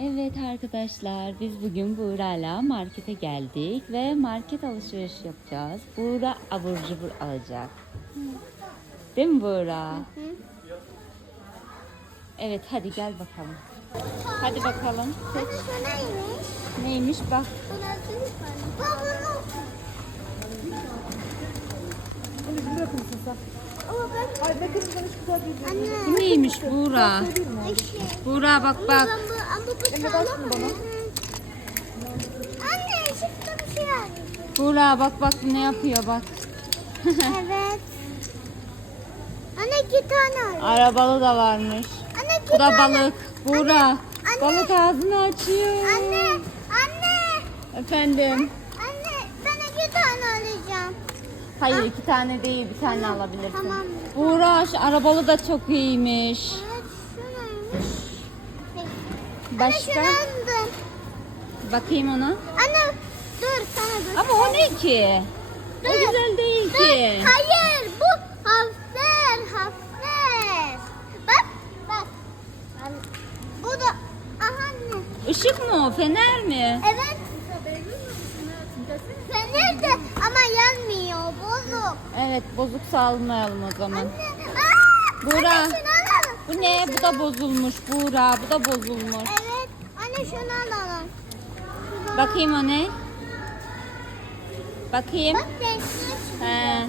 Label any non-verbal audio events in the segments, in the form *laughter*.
Evet arkadaşlar biz bugün Buğra'yla markete geldik ve market alışveriş yapacağız. Buğra abur cubur alacak. Değil mi Buğra? Evet hadi gel bakalım. Hadi bakalım. Şu neymiş? Neymiş bak. Bu. Anne. Neymiş Buğra? Eşek. Buğra bak bak. Ama, ama bu sağlam mı? Anne eşekte bir şey var. Buğra bak bak bu ne yapıyor bak. evet. Anne iki tane var. Arabalı da varmış. Anne iki Bu da tane. balık. Buğra. Anne. Balık ağzını açıyor. Anne. Anne. Efendim. Anne ben iki tane alacağım. Hayır iki tane değil bir tane alabilirsin. Tamam. Buğra şu arabalı da çok iyiymiş. Evet şu neymiş? Başka? Anne şunu aldım. Bakayım onu. Anne dur sana dur. Ama o ne ki? O Dur. güzel değil Dur, ki. hayır bu hafif hafif. Bak bak. Bu da aha anne. Işık mı o? Fener mi? Evet. Fener de ama yanmıyor bozuk. Evet bozuksa almayalım o zaman. Anne. Aa, Buğra. Anne. Bu ne? Bu da bozulmuş Buğra. Bu da bozulmuş. Evet. Anne şunu alalım. Şunu- Bakayım o ne? Bakayım. Bak renkli. He.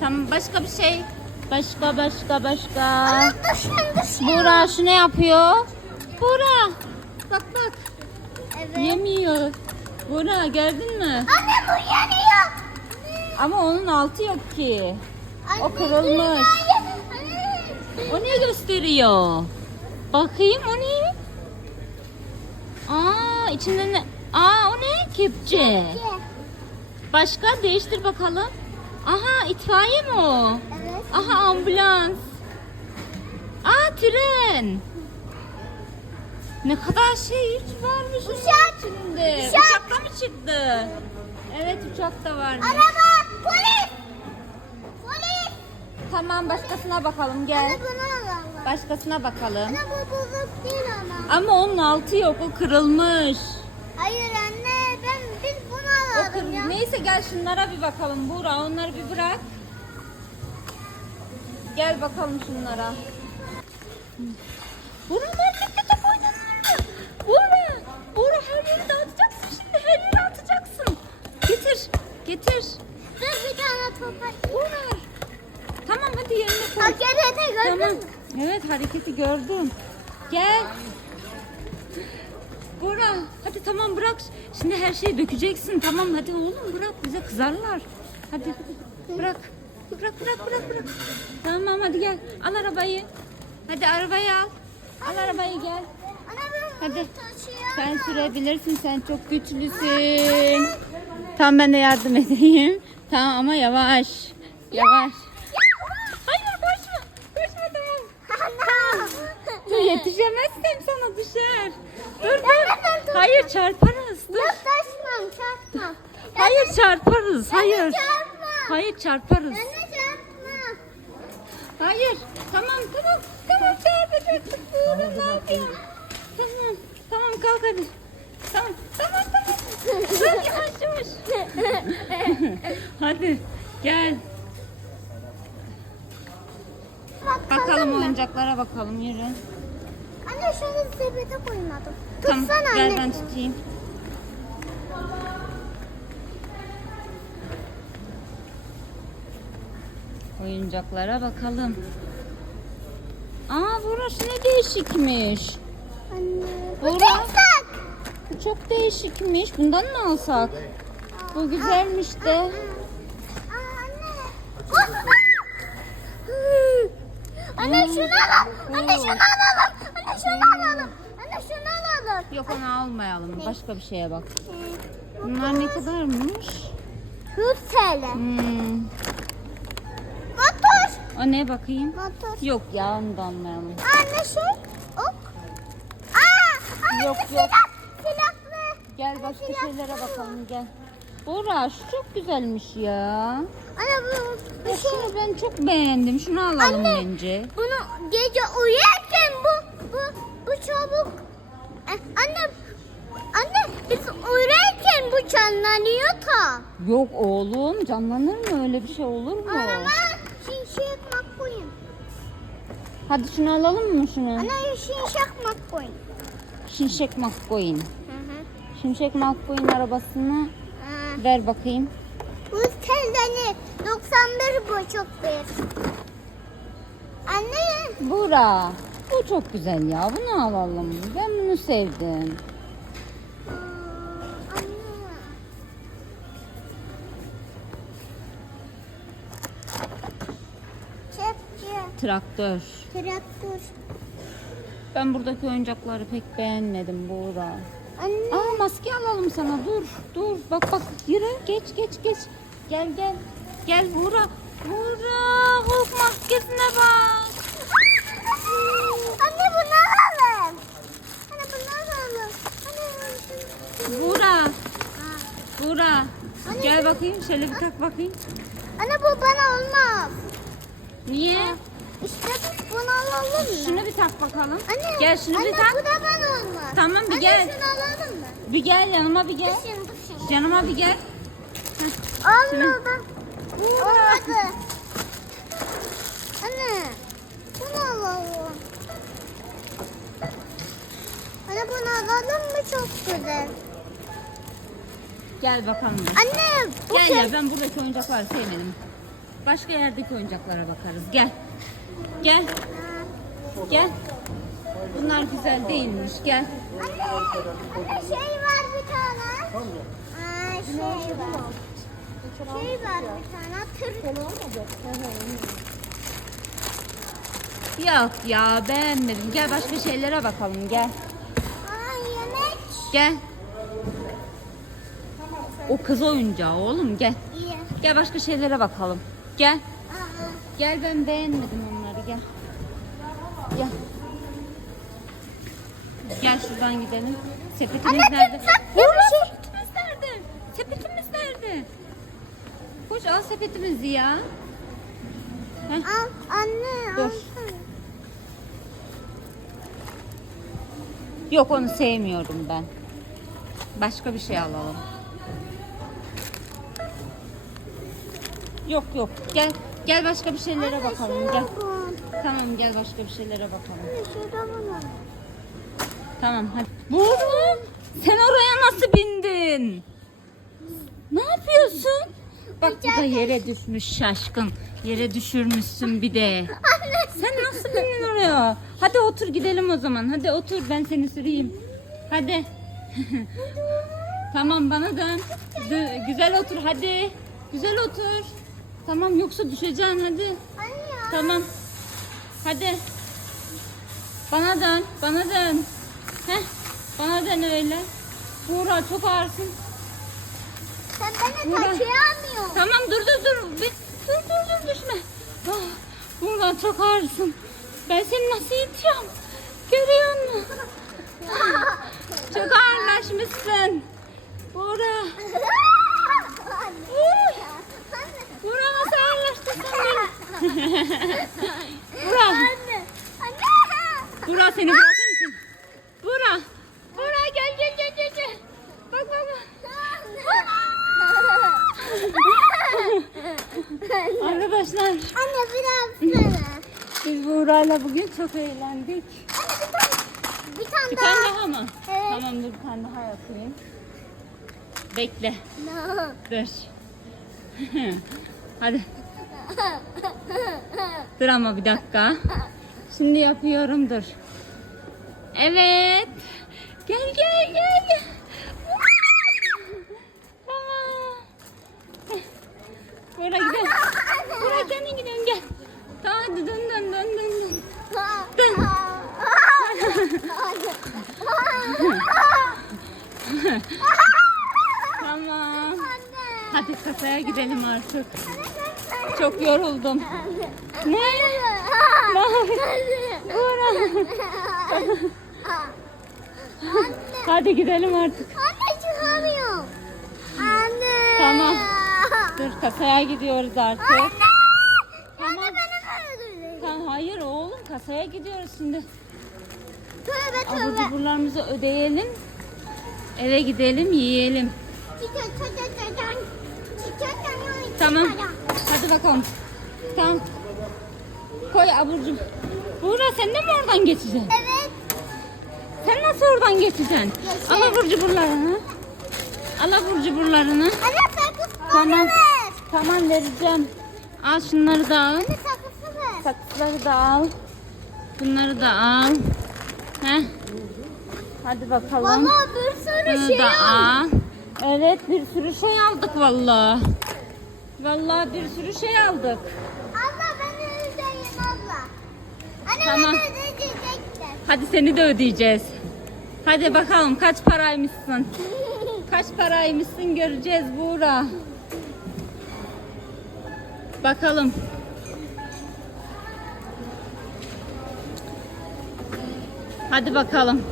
Tamam başka bir şey. Başka başka başka. Anne düşün düşün. Buğra şu ne yapıyor? Buğra. Bak bak. Evet. Yemiyor. Buğra gördün mü? Anne bu yanıyor. Ama onun altı yok ki. O kırılmış. O ne gösteriyor? Bakayım o ne? Aa içinde ne? Aa o ne? Kepçe. Başka değiştir bakalım. Aha itfaiye mi o? Evet. Aha ambulans. Aa tren. Ne kadar şey varmış Uçak. içinde. Uçak. Uçakta mı çıktı? Evet uçakta varmış. Araba. Polis. Polis. Tamam başkasına bakalım gel. Anne bunu alalım. Başkasına bakalım. Anne bu bozuk değil ama. Ama onun altı yok o kırılmış. Hayır anne ben biz bunu O alalım kır... ya. Neyse gel şunlara bir bakalım Buğra onları bir bırak. Gel bakalım şunlara. Buğra markette top oynanır. Buğra, Buğra her yeri dağıtacaksın şimdi her yere atacaksın. Getir, getir. Dur bir tane topa. Buğra. Tamam hadi yerine koy. Hakikaten gördün Tamam. mü? Evet hareketi gördüm. Gel. Bora hadi tamam bırak. Şimdi her şeyi dökeceksin. Tamam hadi oğlum bırak bize kızarlar. Hadi bırak. Bırak bırak bırak bırak. Tamam hadi gel. Al arabayı. Hadi arabayı al. Al arabayı gel. Hadi. Sen sürebilirsin. Sen çok güçlüsün. Tamam ben de yardım edeyim. Tamam ama yavaş. Yavaş. Hayır koşma. Koşma tamam. *laughs* Dur yetişemezsem sana düşer. Dur dur. Hayır çarparız. Dur. Yok taşmam çarpma. Hayır çarparız. Hayır. Hayır çarparız. Hayır. Tamam tamam. Tamam çarpacaktık. Dur ne yapayım? Tamam. Tamam kalk hadi. Tamam tamam tamam. *laughs* Dur yavaş. *laughs* hadi gel. Bakalım mı? oyuncaklara bakalım yürü. Anne şunu sepete koymadım. Tamam Tutsana gel anne. ben tutayım. Oyuncaklara bakalım. Aa burası ne değişikmiş. Anne. Teksak. Bu çok değişikmiş. Bundan mı alsak? Bu güzelmiş de. Anne. Şunu alalım. Anne şunu alalım. Anne şunu alalım. Anne şunu alalım. Yok onu almayalım. Başka bir şeye bak. Ee, Bunlar ne kadarmış? 100 TL. Hmm. Motor. O ne bakayım? Motor. Yok ya onu da almayalım. Anne şey. Ok. Aa, anne Yok, yok. silah. Silahlı. Gel başka şeylere bakalım gel. Bora şu çok güzelmiş ya. Ana bu bir şey. Şunu ben çok beğendim. Şunu alalım Anne, bence. Bunu gece uyurken bu bu bu çabuk. E, anne Anne biz uyurken bu canlanıyor ta. Yok oğlum canlanır mı öyle bir şey olur mu? Anama şimşek makbuyum. Hadi şunu alalım mı şunu? Ana şimşek makbuyum. Şimşek makbuyum. Şimşek McQueen arabasını ver bakayım. Bu telleni 91 buçuk bir. Anne. Bura. Bu çok güzel ya. Bunu alalım. Ben bunu sevdim. Anne. Çepçe. Traktör. Traktör. Ben buradaki oyuncakları pek beğenmedim Buğra. Anne. Aa maske alalım sana. Dur, dur. Bak bak. Yürü. Geç, geç, geç. Gel, gel. Gel Buğra. Buğra. Hulk maskesine bak. Anne bunu alalım. Anne bunu alalım. Anne. Buğra. Aa. Buğra. Anne, Gel bakayım. Şöyle bir tak bakayım. Anne bu bana olmaz. Niye? İşte bunu alalım mı? Şunu bir tak bakalım. Anne, Gel şunu anne, bir tak. bu da bana olmaz. Tamam, bir anne, gel. şunu alalım mı? Bir gel yanıma bir gel. Düşün düşün. Yanıma bir gel. Olmadı. Olmadı. Anne. Bunu alalım. Anne bunu alalım mı çok güzel. Gel bakalım. bir. Anne bu Gel ya ben buradaki oyuncakları sevmedim. Başka yerdeki oyuncaklara bakarız. Gel. Gel. Gel. Bunlar güzel değilmiş. Gel. Anne, şey var bir tane. Aa, şey var. Şey var bir tane. Tır. Yok ya beğenmedim. Gel başka şeylere bakalım. Gel. Aa, yemek. Gel. O kız oyuncağı oğlum gel. Gel başka şeylere bakalım. Gel. Gel ben beğenmedim onları gel. Gel. Gel şuradan gidelim. Sepetimiz Anne, nerede? bir şey- sepetimiz nerede? Sepetimiz nerede? Koş al sepetimizi ya. Heh. al, anne Dur. alsana. Yok onu sevmiyorum ben. Başka bir şey alalım. Yok yok gel gel başka bir şeylere Anne, bakalım gel. Tamam gel başka bir şeylere bakalım. Şurada bunu. Tamam hadi. Buğra sen oraya nasıl bindin? Ne yapıyorsun? Bak bu da yere düşmüş şaşkın. Yere düşürmüşsün bir de. Anne. Sen nasıl bindin oraya? Hadi otur gidelim o zaman. Hadi otur ben seni süreyim. Hadi. *laughs* tamam bana dön. Dö- güzel otur hadi. Güzel otur. Tamam yoksa düşeceksin hadi. Anne. Tamam. Hadi. Bana dön. Bana dön. Heh. Bana dön öyle. Buğra çok ağırsın. Sen beni Burada. taşıyamıyorsun. Tamam dur dur dur. Bir, dur dur dur düşme. Ah, Buğra çok ağırsın. Ben seni nasıl itiyorum? Görüyor musun? *laughs* Çok ağırlaşmışsın. Buğra. Buğra *laughs* Anne. Anne. Buğra seni bırakır mısın? Buğra. Buğra gel gel gel gel. gel. Bak bak bak. Arkadaşlar Anne biraz sana. biz Buğra'yla bugün çok eğlendik. Bir tane Bir daha. tane daha mı? Evet. Tamam dur bir tane daha yapayım. Bekle. No. Dur. *laughs* Hadi. Dur ama bir dakika. Şimdi yapıyorum dur. Evet. Gel gel gel. Tamam. Buraya gidelim. Buraya kendin gidelim gel. Tamam hadi dön dön dön dön. dön. Tamam. Hadi kasaya gidelim artık. Çok yoruldum. Ne? Ne? Buğra. Hadi gidelim artık. Anne çıkamıyorum. Anne. Tamam. Dur kasaya gidiyoruz artık. Anne. Tamam. Anne beni. Tamam hayır oğlum kasaya gidiyoruz şimdi. Tövbe Abur tövbe. cuburlarımızı ödeyelim. Eve gidelim yiyelim. Çiçek, Tamam. Hadi bakalım. Tamam. Koy aburcu. Buğra sen de mi oradan geçeceksin? Evet. Sen nasıl oradan geçeceksin? Geçeyim. Al abur cuburlarını. Al abur cuburlarını. Anne sakız Tamam. ver. Tamam vereceğim. Al şunları da al. Anne sakızı ver. Saksıları da al. Bunları da al. Heh. Hadi bakalım. Valla bir sürü Bunu şey da al. Evet bir sürü şey aldık vallahi. Vallahi bir sürü şey aldık. Abla ben ödeyeyim abla. Anne Tamam. ben ödeyecektim. Hadi seni de ödeyeceğiz. Hadi bakalım kaç paraymışsın? Kaç paraymışsın göreceğiz Buğra. Bakalım. Hadi bakalım.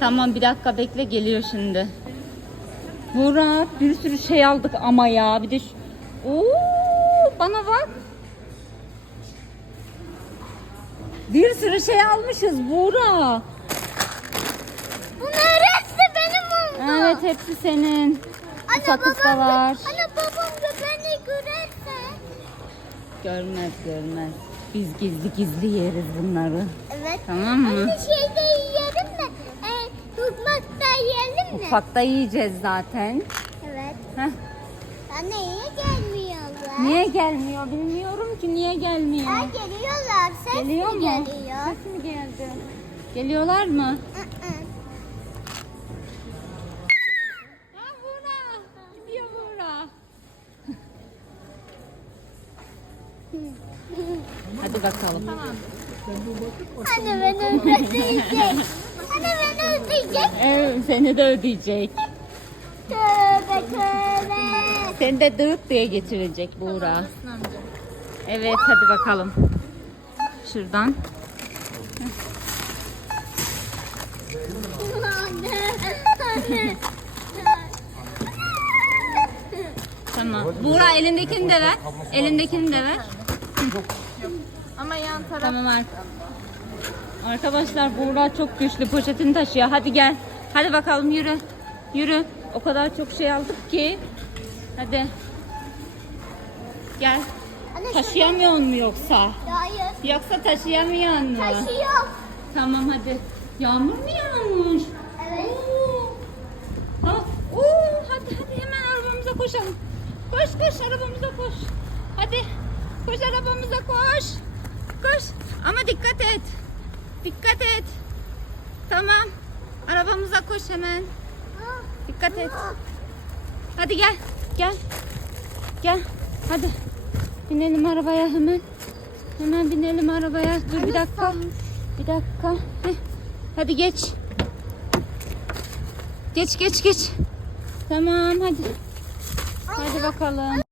Tamam bir dakika bekle geliyor şimdi. Buğra bir sürü şey aldık ama ya. Bir de şu... Oo, bana bak. Bir sürü şey almışız Buğra. Bunlar hepsi benim oldu. Evet hepsi senin. Anne Sakız da babam, var. Anne babam da beni görürse. Görmez görmez. Biz gizli gizli yeriz bunları. Evet. Tamam mı? Anne şey de Ufakta yiyeceğiz zaten. Evet. Heh. Anne niye gelmiyorlar? Niye gelmiyor bilmiyorum ki niye gelmiyor. Ha, geliyorlar. Ses Geliyor mi mu? geliyor? Ses mi geldi? Geliyorlar mı? Hı hı. Ha Buğra. Gidiyor Buğra. Hadi bakalım. Anne. Anne beni ödeyecek. Evet seni de ödeyecek. Tövbe tövbe. Seni de dırt diye getirecek Buğra. Evet hadi bakalım. Şuradan. Tamam. Buğra elindekini de ver. Elindekini de ver. Ama yan taraf Tamam ar- Arkadaşlar Buğra çok güçlü poşetini taşıyor. Hadi gel. Hadi bakalım yürü. Yürü. O kadar çok şey aldık ki. Hadi. Gel. Anne Taşıyamıyor mu yoksa? Hayır. Yoksa taşıyamıyor mu? Taşıyor. Tamam hadi. Yağmur mu yağmış? Evet. Oo. Ha, oo, hadi hadi hemen arabamıza koşalım. Koş koş arabamıza koş. Hadi koş arabamıza koş. Koş ama dikkat et. Dikkat et. Tamam. Arabamıza koş hemen. Dikkat et. Hadi gel. Gel. Gel. Hadi. Binelim arabaya hemen. Hemen binelim arabaya. Dur bir dakika. Bir dakika. Heh. Hadi geç. Geç geç geç. Tamam hadi. Hadi bakalım.